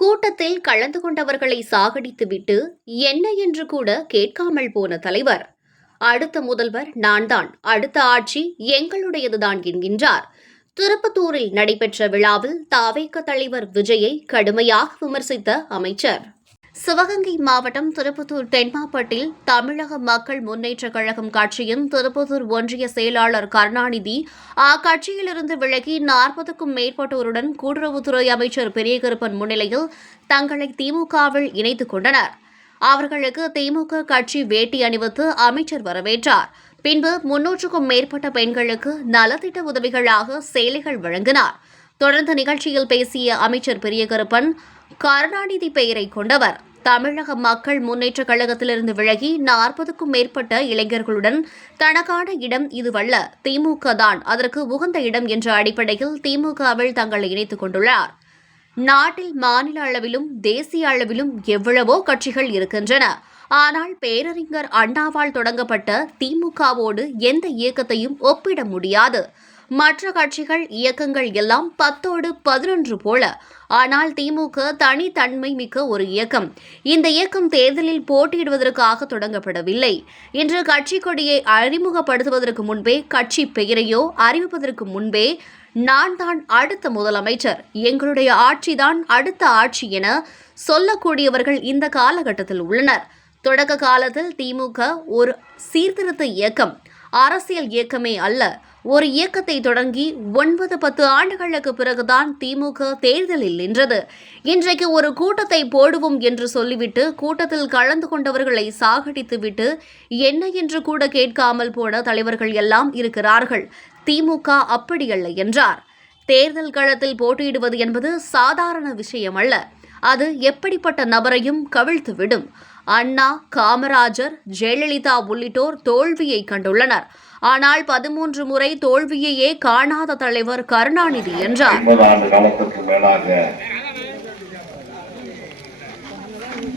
கூட்டத்தில் கலந்து கொண்டவர்களை சாகடித்துவிட்டு என்ன என்று கூட கேட்காமல் போன தலைவர். அடுத்த முதல்வர் நான்தான், அடுத்த ஆட்சி எங்களுடையதுதான் என்கின்றார். திருப்பத்தூரில் நடைபெற்ற விழாவில் தவேக தலைவர் விஜயை கடுமையாக விமர்சித்த அமைச்சர். சிவகங்கை மாவட்டம் திருப்பத்தூர் தென்மாப்பட்டில் தமிழக மக்கள் முன்னேற்றக் கழகம் கட்சியின் திருப்பத்தூர் ஒன்றிய செயலாளர் கருணாநிதி அக்கட்சியிலிருந்து விலகி 40க்கும் மேற்பட்டோருடன் கூட்டுறவுத்துறை அமைச்சர் பெரியகருப்பன் முன்னிலையில் தங்களை திமுகவில் இணைத்துக் கொண்டனர். அவர்களுக்கு திமுக கட்சி வேட்டி அணிவித்து அமைச்சர் வரவேற்றார். பின்பு 300க்கும் மேற்பட்ட பெண்களுக்கு நலத்திட்ட உதவிகளாக சேலைகள் வழங்கினார். தொடர்ந்து நிகழ்ச்சியில் பேசிய அமைச்சர் பெரியகருப்பன், கருணாநிதி பெயரை கொண்டவர். தமிழக மக்கள் முன்னேற்றக் கழகத்திலிருந்து விலகி 40க்கும் மேற்பட்ட இளைஞர்களுடன் தனக்கான இடம் இதுவல்ல, திமுக தான் அதற்கு உகந்த இடம் என்ற அடிப்படையில் திமுகவில் தங்களை இணைத்துக் கொண்டுள்ளார். நாட்டில் மாநில அளவிலும் தேசிய அளவிலும் எவ்வளவோ கட்சிகள் இருக்கின்றன. ஆனால் பேரறிஞர் அண்ணாவால் தொடங்கப்பட்ட திமுகவோடு எந்த இயக்கத்தையும் ஒப்பிட முடியாது. மற்ற கட்சிகள் இயக்கங்கள் எல்லாம் 10ஓடு 11 போல. ஆனால் திமுக தனித்தன்மை மிக்க ஒரு இயக்கம். இந்த இயக்கம் தேர்தலில் போட்டியிடுவதற்காக தொடங்கப்படவில்லை. இன்று கட்சி கொடியை அறிமுகப்படுத்துவதற்கு முன்பே, கட்சி பெயரையோ அறிவிப்பதற்கு முன்பே நான் தான் அடுத்த முதலமைச்சர், எங்களுடைய ஆட்சிதான் அடுத்த ஆட்சி என சொல்லக்கூடியவர்கள் இந்த காலகட்டத்தில் உள்ளனர். தொடக்க காலத்தில் திமுக ஒரு சீர்திருத்த இயக்கம், அரசியல் இயக்கமே அல்ல. ஒரு இயக்கத்தை தொடங்கி 9-10 ஆண்டுகளுக்கு பிறகுதான் திமுக தேர்தலில் நின்றது. இன்றைக்கு ஒரு கூட்டத்தை போடுவோம் என்று சொல்லிவிட்டு கூட்டத்தில் கலந்து கொண்டவர்களை சாகடித்துவிட்டு என்ன என்று கூட கேட்காமல் போன தலைவர்கள் எல்லாம் இருக்கிறார்கள். திமுக அப்படியல்ல என்றார். தேர்தல் களத்தில் போட்டியிடுவது என்பது சாதாரண விஷயம் அல்ல. அது எப்படிப்பட்ட நபரையும் கவிழ்த்துவிடும். அண்ணா, காமராஜர், ஜெயலலிதா உள்ளிட்டோர் தோல்வியை கண்டுள்ளனர். ஆனால் 13 முறை தோல்வியையே காணாத தலைவர் கருணாநிதி என்றார். 50 ஆண்டு காலத்திற்கு மேலாக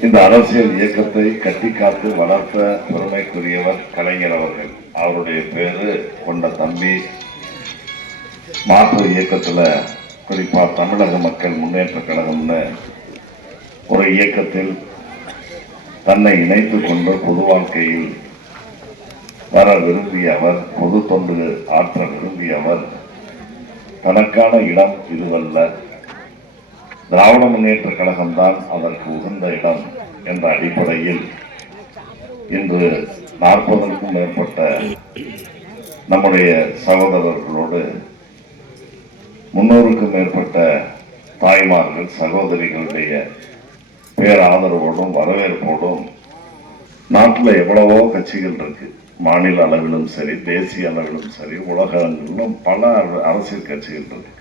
இந்த அரசியல் இயக்கத்தை கட்டிக்காத்து வளர்த்த பெருமைக்குரியவர் கலைஞர் அவர்கள். அவருடைய பேரு கொண்ட தம்பி மாற்று இயக்கத்துல, குறிப்பா தமிழக மக்கள் முன்னேற்ற கழகம்னு ஒரு இயக்கத்தில் தன்னை இணைத்துக் கொண்டு பொது வாழ்க்கையில் வர விரும்பிய அவர், பொது தொண்டு ஆற்ற விரும்பிய அவர், தனக்கான இடம் இதுவல்ல, திராவிட முன்னேற்ற கழகம்தான் அதற்கு உகந்த இடம் என்ற அடிப்படையில் இன்று 40க்கும் மேற்பட்ட நம்முடைய சகோதரர்களோடு 300க்கும் மேற்பட்ட தாய்மார்கள், சகோதரிகளுடைய பேராதரவோடும் வரவேற்போடும், நாட்டில் எவ்வளவோ கட்சிகள் இருக்கு, மாநில அளவிலும் சரி, தேசிய அளவிலும் சரி, உலக அளவிலும் பல அரசியல் கட்சிகள் இருக்கு.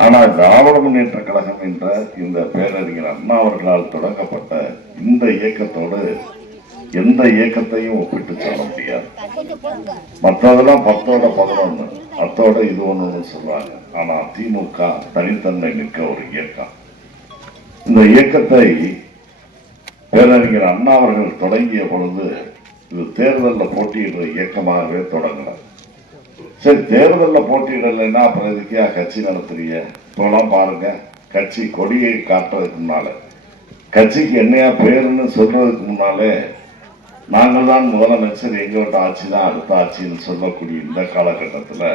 ஆனால் திராவிட முன்னேற்ற கழகம் என்ற இந்த பேரறிஞர் அண்ணா அவர்களால் தொடங்கப்பட்ட இந்த இயக்கத்தோடு எந்த இயக்கத்தையும் ஒப்பிட்டு சொல்ல முடியாது. மற்றதெல்லாம் 10ஓட 11, அத்தோட இது ஒண்ணு சொல்றாங்க. ஆனா திமுக தனித்தன்மை மிக்க ஒரு இயக்கம். இந்த இயக்கத்தை பேரறிஞர் அண்ணா அவர்கள் தொடங்கிய பொழுது இது தேர்தலில் போட்டியிடுற இயக்கமாகவே தொடங்கல. சரி, தேர்தலில் போட்டியிடலைன்னா அப்புறம் எதுக்கே கட்சி நடத்துறீங்க? இப்பெல்லாம் பாருங்க, கட்சி கொடியை காட்டுறதுக்கு முன்னால, கட்சிக்கு என்னையா பேருன்னு சொல்றதுக்கு முன்னாலே நாங்கள் தான் முதலமைச்சர், எங்கள்கிட்ட ஆட்சி தான் அடுத்த ஆட்சின்னு சொல்லக்கூடிய இந்த காலகட்டத்தில்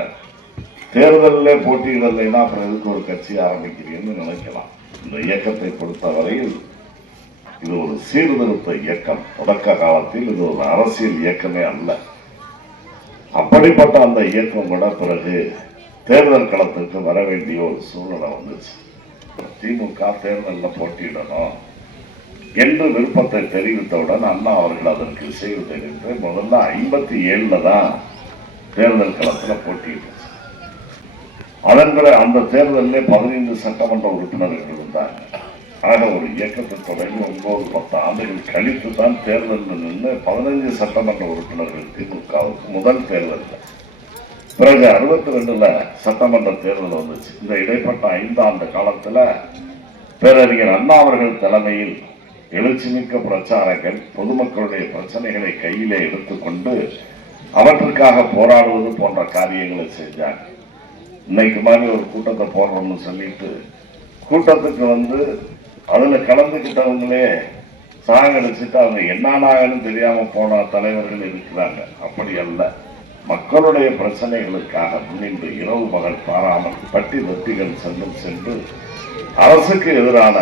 தேர்தலில் போட்டியிடலைன்னா அப்புறம் எதுக்கு ஒரு கட்சி ஆரம்பிக்கிறீங்கன்னு நினைக்கலாம். இந்த இயக்கத்தை பொறுத்தவரையில் இது ஒரு சீர்திருத்த இயக்கம். தொடக்க காலத்தில் இது ஒரு அரசியல் இயக்கமே அல்ல. அப்படிப்பட்ட அந்த இயக்கம் கூட பிறகு தேர்தல் களத்துக்கு வர வேண்டிய ஒரு சூழ்நிலை வந்துச்சு. திமுக தேர்தலில் போட்டியிடணும் என்று விருப்பத்தை தெரிவித்தவுடன் அண்ணா அவர்கள் அதற்கு இசைவு தெரிவித்து முதல்ல 57 தான் தேர்தல் களத்தில் போட்டியிடுச்சு. அதன் அந்த தேர்தலிலே 15 சட்டமன்ற உறுப்பினர்கள் இருந்தாங்க. ஆக ஒரு இயக்கத்தை தொடங்கி 9-10 ஆண்டுகள் கழித்து தான் தேர்தலில் நின்று 15 சட்டமன்ற உறுப்பினர்கள் திமுகவுக்கு முதல் தேர்தலில். பிறகு 62ல் சட்டமன்ற தேர்தல் வந்துச்சு. இந்த இடைப்பட்ட 5 ஆண்டு காலத்துல பேரறிஞர் அண்ணா அவர்கள் தலைமையில் எழுச்சிமிக்க பிரச்சாரங்கள், பொதுமக்களுடைய பிரச்சனைகளை கையிலே எடுத்துக்கொண்டு அவற்றுக்காக போராடுவது போன்ற காரியங்களை செஞ்சாங்க. இன்னைக்கு மாதிரி ஒரு கூட்டத்தை போடுறோம்னு சொல்லிட்டு கூட்டத்துக்கு அதுல கலந்துகிட்டவங்களே சாகடிச்சுட்டு அவங்க என்னானாகன்னு தெரியாம போன தலைவர்கள் இருக்கிறாங்க. அப்படி அல்ல, மக்களுடைய பிரச்சனைகளுக்காக முன்னின்று இரவு பகல் பாராமல் பட்டி தொட்டிகள் சென்று அரசுக்கு எதிரான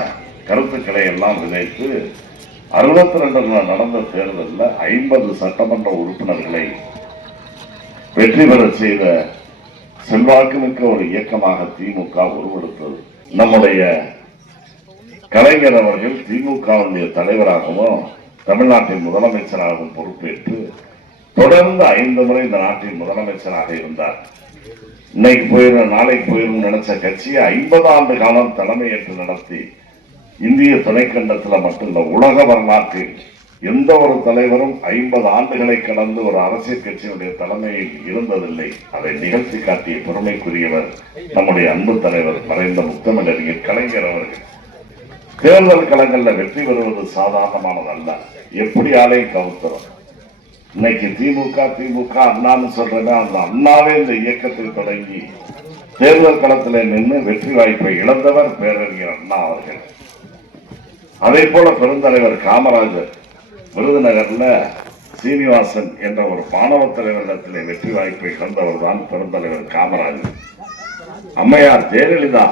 கருத்துக்களை எல்லாம் விதைத்து 62 நடந்த தேர்தலில் 50 சட்டமன்ற உறுப்பினர்களை வெற்றி பெற செய்த செல்வாக்குமிக்க ஒரு இயக்கமாக திமுக உருவெடுத்தது. நம்முடைய கலைஞர் அவர்கள் திமுகவுடைய தலைவராகவும் தமிழ்நாட்டின் முதலமைச்சராகவும் பொறுப்பேற்று தொடர்ந்து 5 முறை இந்த நாட்டின் முதலமைச்சராக இருந்தார். இன்னைக்கு போயிடும் நாளைக்கு போயிடும் நினைச்ச கட்சியை 50 ஆண்டு காலம் தலைமையேற்று நடத்தி இந்திய துணைக்கண்டத்தில் மட்டுமல்ல உலக வரலாற்றில் எந்த ஒரு தலைவரும் 50 ஆண்டுகளை கடந்து ஒரு அரசியல் கட்சியினுடைய தலைமையில் இருந்ததில்லை. அதை நிகழ்த்தி காட்டிய பெருமைக்குரியவர் நம்முடைய அன்பு தலைவர் மறைந்த முத்தமிழறிஞர் கலைஞர் அவர்கள். தேர்தல் களங்களில் வெற்றி பெறுவது சாதாரணமானதல்ல. எப்படி ஆலையும் கவுத்துறோம். இன்னைக்கு திமுக அண்ணான்னு சொல்றேன்னா அந்த அண்ணாவே இந்த இயக்கத்தை தொடங்கி தேர்தல் களத்தில் நின்று வெற்றி வாய்ப்பை இழந்தவர் பேரறிஞர் அண்ணா அவர்கள். அதே போல பெருந்தலைவர் காமராஜர் விருதுநகர்ல சீனிவாசன் என்ற ஒரு மாணவ தலைவரிடத்திலே வெற்றி வாய்ப்பை இழந்தவர் தான் பெருந்தலைவர் காமராஜர். அம்மையார் ஜெயலலிதா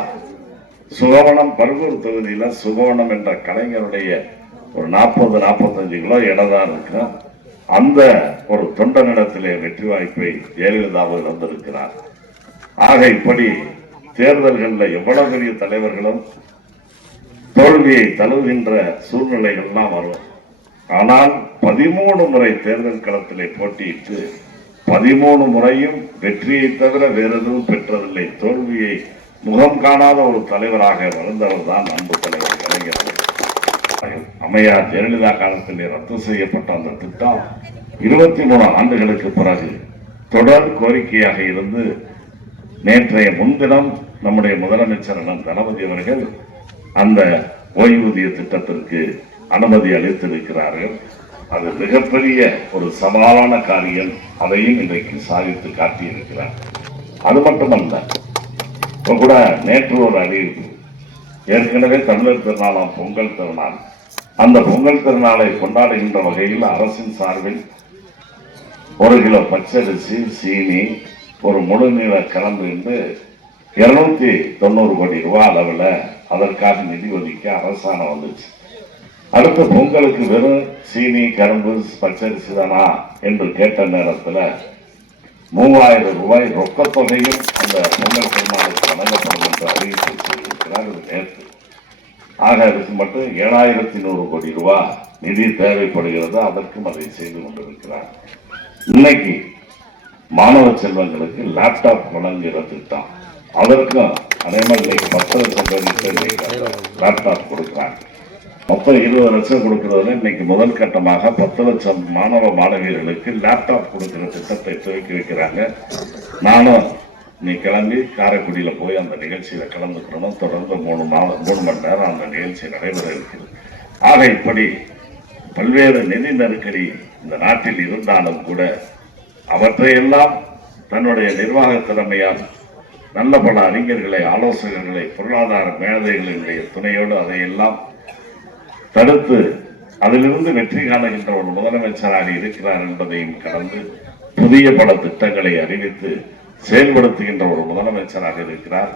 சுகவனம் பருகூர் தொகுதியில சுகவனம் என்ற கலைஞருடைய ஒரு 40-45 கிலோ இடதான் இருக்கு. அந்த ஒரு தொண்டனிடத்திலே வெற்றி வாய்ப்பை ஜெயலலிதாவில் இழந்திருக்கிறார். ஆக இப்படி தேர்தல்களில் எவ்வளவு பெரிய தலைவர்களும் தோல்வியை தழுவுகின்ற சூழ்நிலைகள்லாம் வரும். ஆனால் 13 முறை தேர்தல் களத்திலே போட்டியிட்டு 13 முறையும் வெற்றியை தவிர வேற எதுவும் பெற்றதில்லை. தோல்வியை முகம் காணாத ஒரு தலைவராக வளர்ந்தவர் தான் அன்பு தலைவர் கலைஞர். அம்மையார் ஜெயலலிதா காலத்தில் ரத்து செய்யப்பட்ட அந்த திட்டம் 23 ஆண்டுகளுக்கு பிறகு தொடர் கோரிக்கையாக இருந்து நேற்றைய முன்தினம் நம்முடைய முதலமைச்சர் தளபதி அவர்கள் அந்த ஓய்வூதிய திட்டத்திற்கு அனுமதி அளித்திருக்கிறார்கள். அது மிகப்பெரிய ஒரு சவாலான காரியம். அதையும் இன்றைக்கு சாதித்து காட்டியிருக்கிறார். அது மட்டுமல்ல, இப்ப கூட நேற்று ஒரு அறிவிப்பு, ஏற்கனவே தமிழர் திருநாளாம் பொங்கல் திருநாள், அந்த பொங்கல் திருநாளை கொண்டாடுகின்ற வகையில் அரசின் சார்பில் 1 கிலோ பச்சரிசி, சீனி, ஒரு முழு நீள கிளம்பு என்று 290 கோடி ரூபாய் அளவில் அதற்காக நிதி ஒதுக்க அரசாணம் வந்துச்சு. அடுத்த பொங்கலுக்கு வெறும் சீனி, கரும்பு, பச்சரிசி தானா என்று கேட்ட நேரத்தில் 3000 ரூபாய் ரொக்கத் தொகையும் அந்த பொங்கல் திருநாளுக்கு வழங்கப்படும் என்று அறிவிப்பு செய்திருக்கிறார். இது நேற்று. ஆக அதுக்கு மட்டும் 7100 கோடி ரூபாய் நிதி தேவைப்படுகிறது. அதற்கும் அதை செய்து கொண்டிருக்கிறார். இன்னைக்கு மாணவ செல்வங்களுக்கு லேப்டாப் வழங்குகிற திட்டம், அதற்கும் அதே மாதிரி 10 லட்சம் பேருக்கு லேப்டாப் கொடுக்குறாங்க. மொத்தம் 20 லட்சம் கொடுக்கறதுல இன்னைக்கு முதல் கட்டமாக 10 லட்சம் மாணவ மாணவியர்களுக்கு லேப்டாப் கொடுக்கிற திட்டத்தை துவக்கி வைக்கிறாங்க. நானும் நீ கிளம்பி காரைக்குடியில போய் அந்த நிகழ்ச்சியில கலந்துக்கணும். தொடர்ந்து 3 மணி நேரம் அந்த நிகழ்ச்சி நடைபெற இருக்கிறது. ஆக இப்படி பல்வேறு நிதி நெருக்கடி இந்த நாட்டில் இருந்தாலும் கூட அவற்றையெல்லாம் தன்னுடைய நிர்வாக திறமையால் நல்ல பல அறிஞர்களை, ஆலோசகர்களை, பொருளாதார மேதைகளினுடைய துணையோடு அதையெல்லாம் தடுத்து அதிலிருந்து வெற்றி காணுகின்ற ஒரு முதலமைச்சராக இருக்கிறார் என்பதையும் கடந்து புதிய பல திட்டங்களை அறிவித்து செயல்படுத்துகின்ற ஒரு முதலமைச்சராக இருக்கிறார்.